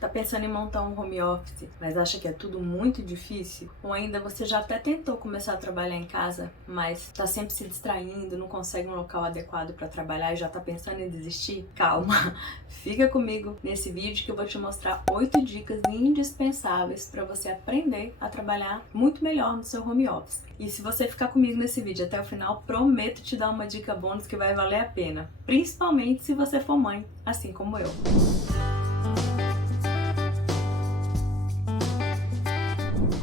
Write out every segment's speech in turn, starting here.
Tá pensando em montar um home office, mas acha que é tudo muito difícil? Ou ainda você já até tentou começar a trabalhar em casa, mas tá sempre se distraindo, não consegue um local adequado para trabalhar e já tá pensando em desistir? Calma, fica comigo nesse vídeo que eu vou te mostrar 8 dicas indispensáveis para você aprender a trabalhar muito melhor no seu home office. E se você ficar comigo nesse vídeo até o final, prometo te dar uma dica bônus que vai valer a pena, principalmente se você for mãe, assim como eu.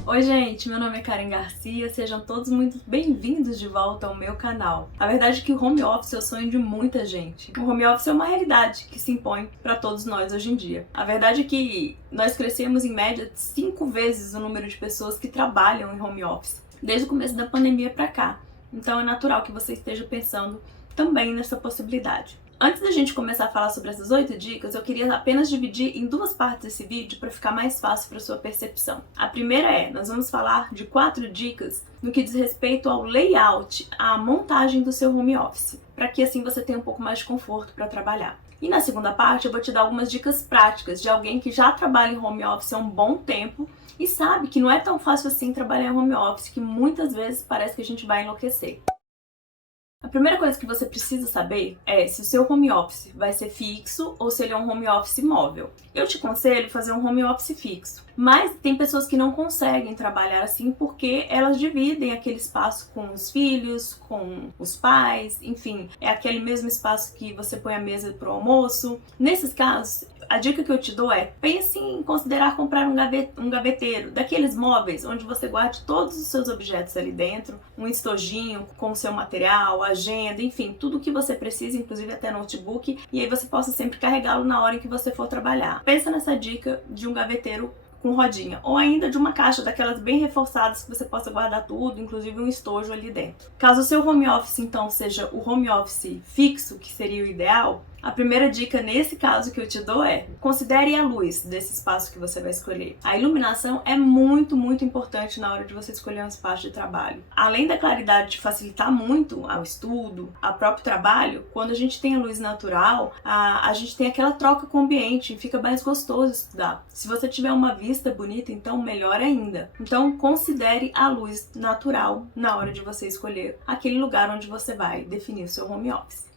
Oi gente, meu nome é Karen Garcia, sejam todos muito bem-vindos de volta ao meu canal. A verdade é que o home office é o sonho de muita gente. O home office é uma realidade que se impõe para todos nós hoje em dia. A verdade é que nós crescemos em média 5 vezes o número de pessoas que trabalham em home office, desde o começo da pandemia para cá. Então é natural que você esteja pensando também nessa possibilidade. Antes da gente começar a falar sobre essas 8 dicas, eu queria apenas dividir em 2 partes esse vídeo para ficar mais fácil para sua percepção. A primeira nós vamos falar de 4 dicas no que diz respeito ao layout, à montagem do seu home office, para que assim você tenha um pouco mais de conforto para trabalhar. E na segunda parte eu vou te dar algumas dicas práticas de alguém que já trabalha em home office há um bom tempo e sabe que não é tão fácil assim trabalhar em home office, que muitas vezes parece que a gente vai enlouquecer. A primeira coisa que você precisa saber é se o seu home office vai ser fixo ou se ele é um home office móvel. Eu te aconselho fazer um home office fixo, mas tem pessoas que não conseguem trabalhar assim porque elas dividem aquele espaço com os filhos, com os pais, enfim, é aquele mesmo espaço que você põe a mesa para o almoço. Nesses casos, a dica que eu te dou é, pense em considerar comprar um gaveteiro, daqueles móveis onde você guarde todos os seus objetos ali dentro, um estojinho com o seu material, agenda, enfim, tudo o que você precisa, inclusive até notebook, e aí você possa sempre carregá-lo na hora em que você for trabalhar. Pensa nessa dica de um gaveteiro com rodinha, ou ainda de uma caixa daquelas bem reforçadas que você possa guardar tudo, inclusive um estojo ali dentro. Caso o seu home office então seja o home office fixo, que seria o ideal, a primeira dica nesse caso que eu te dou é: considere a luz desse espaço que você vai escolher. A iluminação é muito importante na hora de você escolher um espaço de trabalho. Além da claridade de facilitar muito ao estudo, ao próprio trabalho, quando a gente tem a luz natural, a gente tem aquela troca com o ambiente e fica mais gostoso estudar. Se você tiver uma vista bonita, então melhor ainda. Então considere a luz natural na hora de você escolher aquele lugar onde você vai definir o seu home office.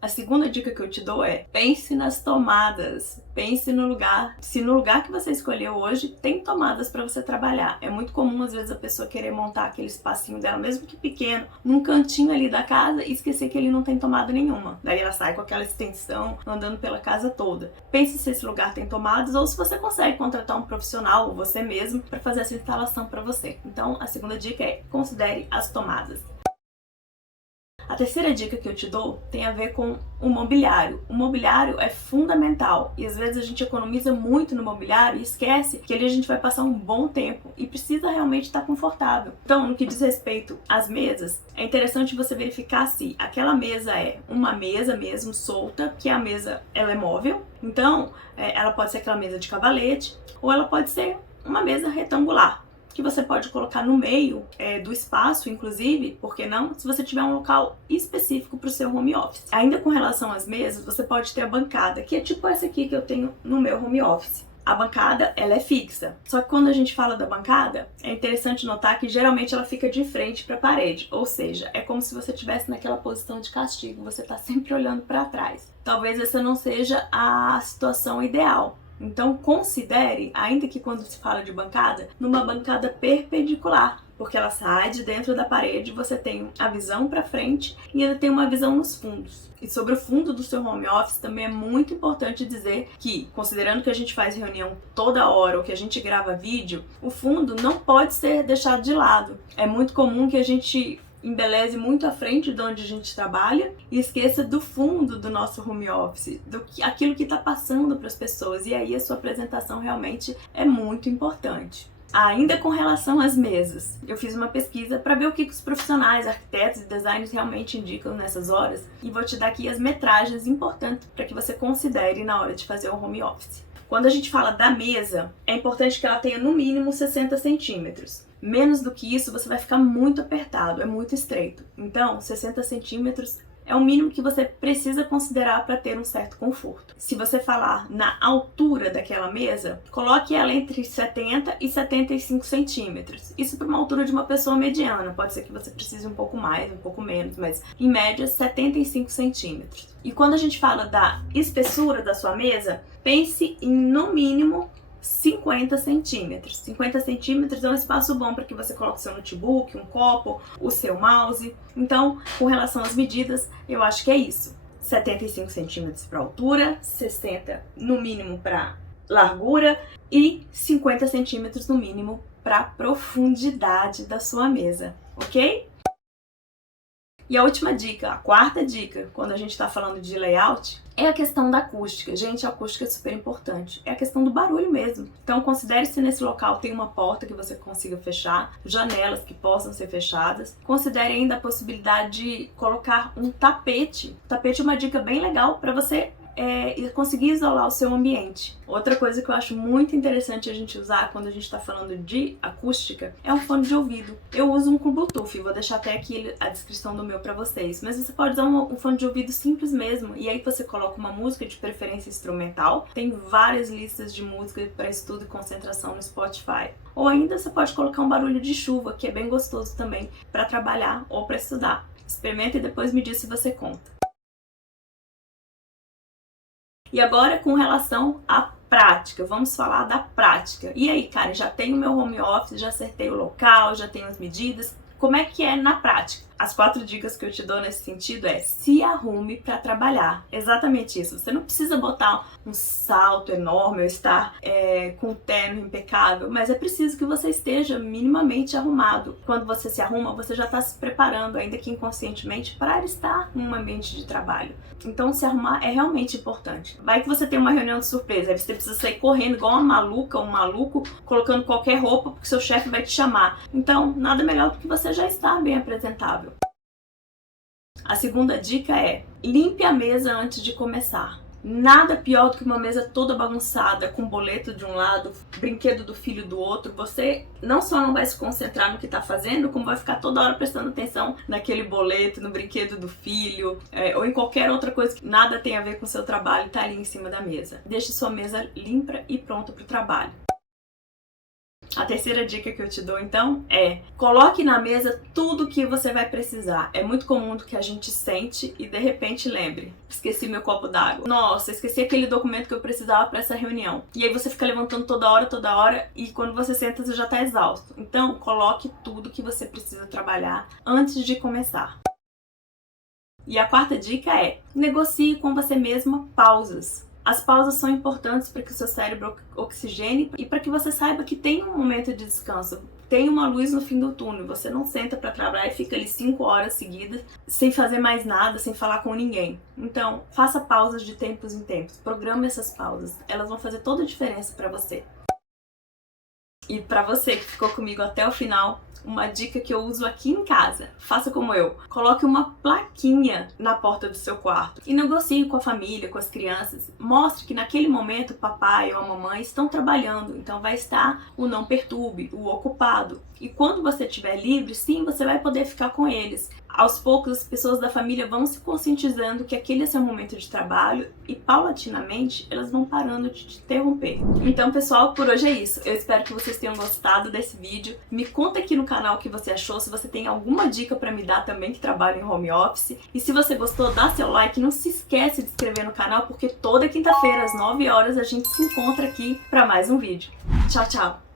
A segunda dica que eu te dou é: pense nas tomadas. Pense no lugar. Se no lugar que você escolheu hoje tem tomadas para você trabalhar. É muito comum às vezes a pessoa querer montar aquele espacinho dela, mesmo que pequeno, num cantinho ali da casa e esquecer que ele não tem tomada nenhuma. Daí ela sai com aquela extensão andando pela casa toda. Pense se esse lugar tem tomadas ou se você consegue contratar um profissional ou você mesmo para fazer essa instalação para você. Então a segunda dica é: considere as tomadas. A terceira dica que eu te dou tem a ver com o mobiliário. O mobiliário é fundamental e às vezes a gente economiza muito no mobiliário e esquece que ali a gente vai passar um bom tempo e precisa realmente estar confortável. Então, no que diz respeito às mesas, é interessante você verificar se aquela mesa é uma mesa mesmo solta, que a mesa ela é móvel. Então, ela pode ser aquela mesa de cavalete ou ela pode ser uma mesa retangular, que você pode colocar no meio do espaço, inclusive, por que não, se você tiver um local específico para o seu home office. Ainda com relação às mesas, você pode ter a bancada, que é tipo essa aqui que eu tenho no meu home office. A bancada, ela é fixa. Só que quando a gente fala da bancada, é interessante notar que geralmente ela fica de frente para a parede, ou seja, é como se você estivesse naquela posição de castigo, você está sempre olhando para trás. Talvez essa não seja a situação ideal. Então considere, ainda que quando se fala de bancada, numa bancada perpendicular, porque ela sai de dentro da parede, você tem a visão para frente e ainda tem uma visão nos fundos. E sobre o fundo do seu home office também é muito importante dizer que, considerando que a gente faz reunião toda hora ou que a gente grava vídeo, o fundo não pode ser deixado de lado. É muito comum que a gente embeleze muito a frente de onde a gente trabalha e esqueça do fundo do nosso home office, aquilo que está passando para as pessoas, e aí a sua apresentação realmente é muito importante. Ainda com relação às mesas, eu fiz uma pesquisa para ver o que os profissionais, arquitetos e designers realmente indicam nessas horas e vou te dar aqui as metragens importantes para que você considere na hora de fazer o home office. Quando a gente fala da mesa, é importante que ela tenha no mínimo 60 centímetros. Menos do que isso, você vai ficar muito apertado, é muito estreito. Então, 60 centímetros é o mínimo que você precisa considerar para ter um certo conforto. Se você falar na altura daquela mesa, coloque ela entre 70 e 75 centímetros. Isso para uma altura de uma pessoa mediana. Pode ser que você precise um pouco mais, um pouco menos, mas em média 75 centímetros. E quando a gente fala da espessura da sua mesa, pense em no mínimo 50 centímetros. 50 centímetros é um espaço bom para que você coloque seu notebook, um copo, o seu mouse. Então, com relação às medidas, eu acho que é isso. 75 centímetros para altura, 60 no mínimo para largura e 50 centímetros no mínimo para profundidade da sua mesa, ok? E a última dica, a quarta dica, quando a gente está falando de layout, é a questão da acústica. Gente, a acústica é super importante. É a questão do barulho mesmo. Então, considere se nesse local tem uma porta que você consiga fechar, janelas que possam ser fechadas. Considere ainda a possibilidade de colocar um tapete. O tapete é uma dica bem legal para você conseguir isolar o seu ambiente. Outra coisa que eu acho muito interessante a gente usar quando a gente está falando de acústica é um fone de ouvido. Eu uso um com Bluetooth, vou deixar até aqui a descrição do meu para vocês, mas você pode usar um fone de ouvido simples mesmo, e aí você coloca uma música de preferência instrumental. Tem várias listas de música para estudo e concentração no Spotify. Ou ainda você pode colocar um barulho de chuva, que é bem gostoso também para trabalhar ou para estudar. Experimenta e depois me diz se você conta. E agora, com relação à prática, vamos falar da prática. E aí, Karen, já tenho meu home office, já acertei o local, já tenho as medidas. Como é que é na prática? As 4 dicas que eu te dou nesse sentido é: se arrume para trabalhar. Exatamente isso. Você não precisa botar um salto enorme ou estar com um terno impecável, mas é preciso que você esteja minimamente arrumado. Quando você se arruma, você já está se preparando, ainda que inconscientemente, para estar num ambiente de trabalho. Então, se arrumar é realmente importante. Vai que você tem uma reunião de surpresa, aí você precisa sair correndo igual uma maluca ou um maluco, colocando qualquer roupa, porque seu chefe vai te chamar. Então, nada melhor do que você já estar bem apresentável. A segunda dica é: limpe a mesa antes de começar. Nada pior do que uma mesa toda bagunçada, com boleto de um lado, brinquedo do filho do outro. Você não só não vai se concentrar no que está fazendo, como vai ficar toda hora prestando atenção naquele boleto, no brinquedo do filho, ou em qualquer outra coisa que nada tem a ver com o seu trabalho e está ali em cima da mesa. Deixe sua mesa limpa e pronta para o trabalho. A terceira dica que eu te dou, então, é: coloque na mesa tudo que você vai precisar. É muito comum que a gente sente e de repente lembre: esqueci meu copo d'água. Nossa, esqueci aquele documento que eu precisava para essa reunião. E aí você fica levantando toda hora, e quando você senta você já está exausto. Então, coloque tudo que você precisa trabalhar antes de começar. E a quarta dica é: negocie com você mesma pausas. As pausas são importantes para que o seu cérebro oxigene e para que você saiba que tem um momento de descanso, tem uma luz no fim do túnel. Você não senta para trabalhar e fica ali 5 horas seguidas sem fazer mais nada, sem falar com ninguém. Então, faça pausas de tempos em tempos, programe essas pausas, elas vão fazer toda a diferença para você. E para você que ficou comigo até o final, uma dica que eu uso aqui em casa: faça como eu. Coloque uma plaquinha na porta do seu quarto e negocie com a família, com as crianças. Mostre que naquele momento o papai ou a mamãe estão trabalhando, então vai estar o não perturbe, o ocupado. E quando você estiver livre, sim, você vai poder ficar com eles. Aos poucos, as pessoas da família vão se conscientizando que aquele é seu momento de trabalho e, paulatinamente, elas vão parando de te interromper. Então, pessoal, por hoje é isso. Eu espero que vocês tenham gostado desse vídeo. Me conta aqui no canal o que você achou, se você tem alguma dica pra me dar também que trabalha em home office. E se você gostou, dá seu like. Não se esquece de se inscrever no canal, porque toda quinta-feira, às 9 horas, a gente se encontra aqui pra mais um vídeo. Tchau, tchau!